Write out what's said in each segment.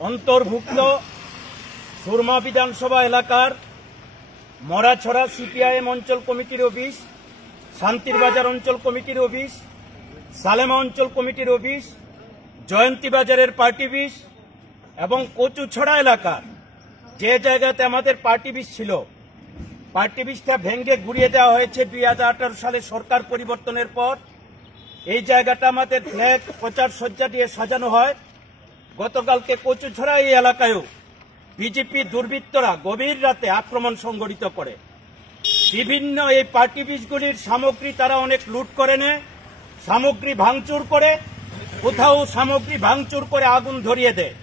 অন্তর্ভুক্ত সুরমা বিধানসভা এলাকার মরাছড়া সিপিআইএম অঞ্চল কমিটির অফিস, শান্তিরবাজার অঞ্চল কমিটির অফিস, সালেমা অঞ্চল কমিটির অফিস, জয়ন্তীবাজারের পার্টি অফিস এবং কচুছড়া এলাকার যে জায়গাতে আমাদের পার্টি অফিস ছিল, পার্টি অফিসটা ভেঙে গুড়িয়ে দেওয়া হয়েছে 2018 সালে সরকার পরিবর্তনের পর। এই জায়গাটা আমাদের ফ্ল্যাগ প্রচার সজ্জা দিয়ে সাজানো হয়। গতকালকে কচুছড়া এই এলাকায়ও বিজেপি দুর্বৃত্তরা গভীর রাতে আক্রমণ সংঘটিত করে বিভিন্ন এই পার্টি অফিসগুলির সামগ্রী তারা অনেক লুট করে নেয়, সামগ্রী ভাঙচুর করে, কোথাও সামগ্রী ভাঙচুর করে আগুন ধরিয়ে দেয়।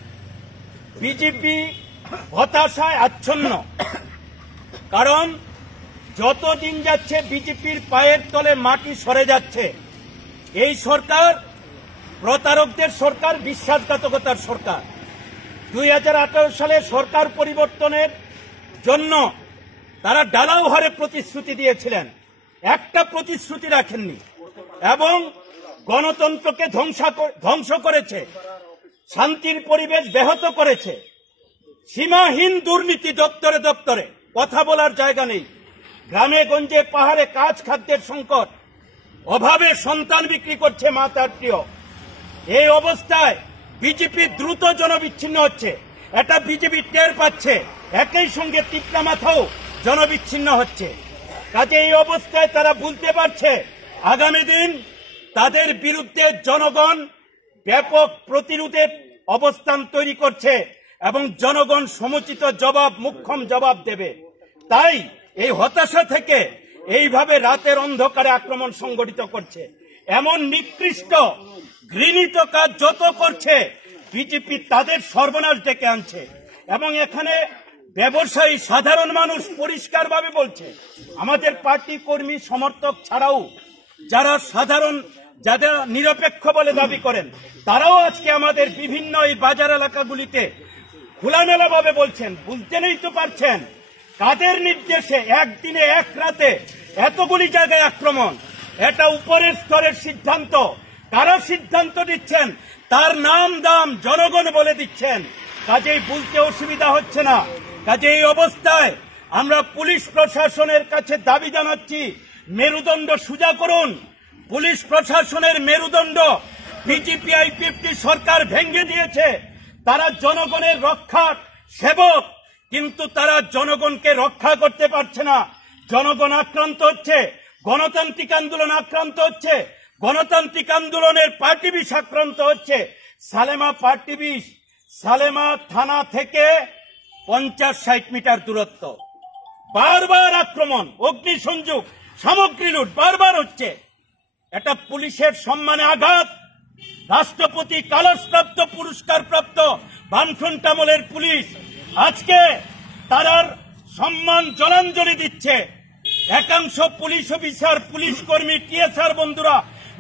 বিজেপি হতাশায় আচ্ছন্ন, কারণ যত দিন যাচ্ছে বিজেপির পায়ের তলে মাটি সরে যাচ্ছে। এই সরকার প্রতারকদের সরকার, বিশ্বাসঘাতকতার সরকার। 2018 সালে সরকার পরিবর্তনের জন্য তারা ডালাও হারে প্রতিশ্রুতি দিয়েছিলেন, একটা প্রতিশ্রুতি রাখেননি এবং গণতন্ত্রকে ধ্বংস করেছে, শান্তির পরিবেশ ব্যাহত করেছে। সীমাহীন দুর্নীতি দপ্তরে দপ্তরে, কথা বলার জায়গা নেই। গ্রামে গঞ্জে পাহাড়ে কাজ খাদ্যের সংকট, অভাবে সন্তান বিক্রি করছে মা তার প্রিয়। এই অবস্থায় বিজেপি দ্রুত জনবিচ্ছিন্ন হচ্ছে, এটা বিজেপি টের পাচ্ছে। একই সঙ্গে তীক্ষ্ণ মাথাও জনবিচ্ছিন্ন হচ্ছে। কাজে এই অবস্থায় তারা বুঝতে পারছে আগামী দিন তাদের বিরুদ্ধে জনগণ ব্যাপক প্রতিরোধের অবস্থান তৈরি করছে এবং জনগণ সমুচিত জবাব, মুখ্যম জবাব দেবে। তাই এই হতাশা থেকে এইভাবে রাতের অন্ধকারে আক্রমণ সংগঠিত করছে। এমন নিকৃষ্ট ঘৃণিত কাজ যত করছে বিজেপি তাদের সর্বনাশ ডেকে আনছে। এবং এখানে ব্যবসায়ী সাধারণ মানুষ পরিষ্কারভাবে বলছে, আমাদের পার্টি কর্মী সমর্থক ছাড়াও যারা সাধারণ, যারা নিরপেক্ষ বলে দাবি করেন, তারাও আজকে আমাদের বিভিন্ন এই বাজার এলাকাগুলিতে খোলামেলাভাবে বলছেন, বুঝতেই তো পারছেন কাদের নির্দেশে একদিনে এক রাতে এতগুলি জায়গায় আক্রমণ। এটা উপরের স্তরের সিদ্ধান্ত। কারা সিদ্ধান্ত দিচ্ছেন তার নাম দাম জনগণ বলে দিচ্ছেন। কাজেই বুঝতে অসুবিধা হচ্ছে না। কাজে এই অবস্থায় আমরা পুলিশ প্রশাসনের কাছে দাবি জানাচ্ছি, মেরুদণ্ড সোজা করুন। পুলিশ প্রশাসনের মেরুদণ্ড বিজেপি আইপিএফটি সরকার ভেঙে দিয়েছে। তারা জনগণের রক্ষার সেবক, কিন্তু তারা জনগণকে রক্ষা করতে পারছে না। জনগণ আক্রান্ত হচ্ছে, গণতান্ত্রিক আন্দোলন আক্রান্ত হচ্ছে, গণতান্ত্রিক আন্দোলনের পার্টি বিষ আক্রান্ত হচ্ছে। সালেমা পার্টি বিষ, সালেমা থানা থেকে 50-60 মিটার দূরত্ব, বারবার আক্রমণ, অগ্নিসংযোগ, সামগ্রী লুট বারবার হচ্ছে। এটা পুলিশের সম্মানে আঘাত। রাষ্ট্রপতি কালসপ্রাপ্ত পুরস্কার প্রাপ্ত বামফ্রন্ট আমলের পুলিশ আজকে তার সম্মান জলাঞ্জলি দিচ্ছে। একাংশ পুলিশ অফিসার, পুলিশ কর্মী, টিএসআর বন্ধুরা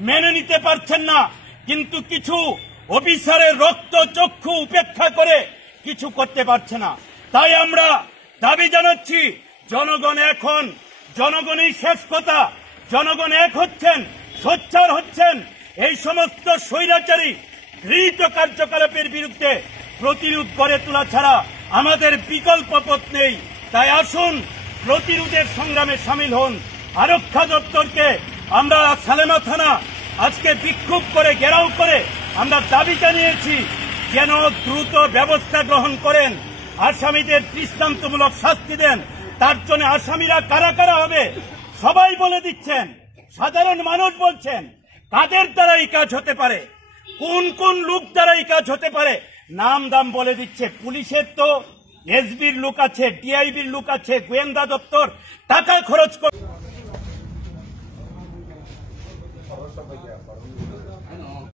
মেনে নিতে পারছেন না, কিন্তু কিছু অফিসারের রক্ত চক্ষু উপেক্ষা করে কিছু করতে পারছে না। তাই আমরা দাবি জানাচ্ছি, জনগণ এখন, জনগণই শেষ কথা। জনগণ এক হচ্ছেন, সোচ্চার হচ্ছেন। এই সমস্ত স্বৈরাচারী ঘৃণিত কার্যকলাপের বিরুদ্ধে প্রতিরোধ গড়ে তোলা ছাড়া আমাদের বিকল্প পথ নেই। তাই আসুন প্রতিরোধের সংগ্রামে সামিল হন। আরক্ষা দপ্তরকে আমরা সালেমা থানা আজকে বিক্ষোভ করে ঘেরাও করে আমরা দাবি জানিয়েছি যেন দ্রুত ব্যবস্থা গ্রহণ করেন, আসামিদের দৃষ্টান্তমূলক শাস্তি দেন। তার জন্য আসামিরা কারা কারা হবে সবাই বলে দিচ্ছেন, সাধারণ মানুষ বলছেন। কাদের দ্বারা এই কাজ হতে পারে, কোন কোন লোক দ্বারা এই কাজ হতে পারে, নাম দাম বলে দিচ্ছে। পুলিশের তো এসবির লোক আছে, ডিআইবির লোক আছে, গোয়েন্দা দপ্তর টাকা খরচ করে